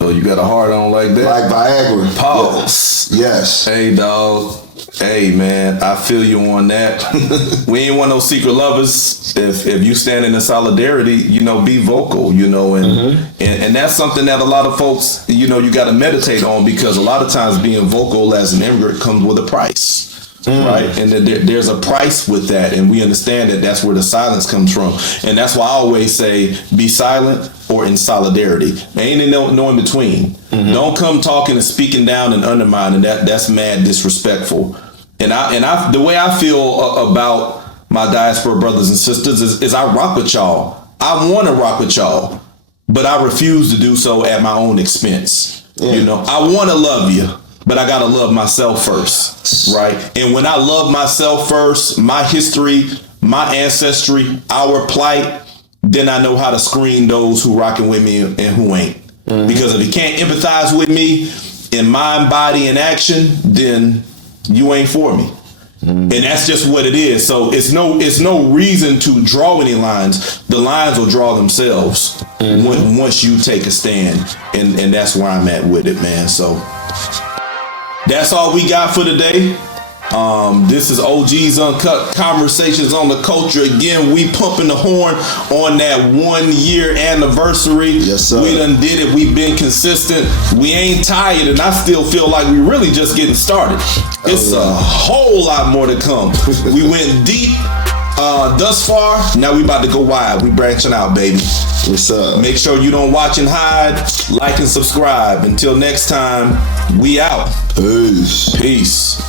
Oh, you got a hard on like that? Like Viagra. Pause. Yes. Hey, dog. Hey, man, I feel you on that. We ain't want no secret lovers. If you stand in solidarity, be vocal, and that's something that a lot of folks, you got to meditate on, because a lot of times being vocal as an immigrant comes with a price. Right, and there's a price with that, and we understand that that's where the silence comes from, and that's why I always say be silent or in solidarity. There ain't no in between. Don't come talking and speaking down and undermining. That's mad disrespectful. And I the way I feel about my diaspora brothers and sisters is I rock with y'all. I want to rock with y'all, but I refuse to do so at my own expense. Yeah. You know, I want to love you, but I gotta love myself first, right? And when I love myself first, my history, my ancestry, our plight, then I know how to screen those who rocking with me and who ain't. Mm-hmm. Because if you can't empathize with me in mind, body, and action, then you ain't for me. Mm-hmm. And that's just what it is. So it's no reason to draw any lines. The lines will draw themselves once you take a stand. And that's where I'm at with it, man. So that's all we got for today. This is OG's Uncut Conversations on the Culture. Again, we pumping the horn on that 1 year anniversary. Yes, sir. We done did it. We've been consistent. We ain't tired, and I still feel like we really just getting started. It's a whole lot more to come. We went deep thus far. Now we about to go wide. We branching out, baby. What's up? Make sure you don't watch and hide. Like and subscribe. Until next time, we out. Peace.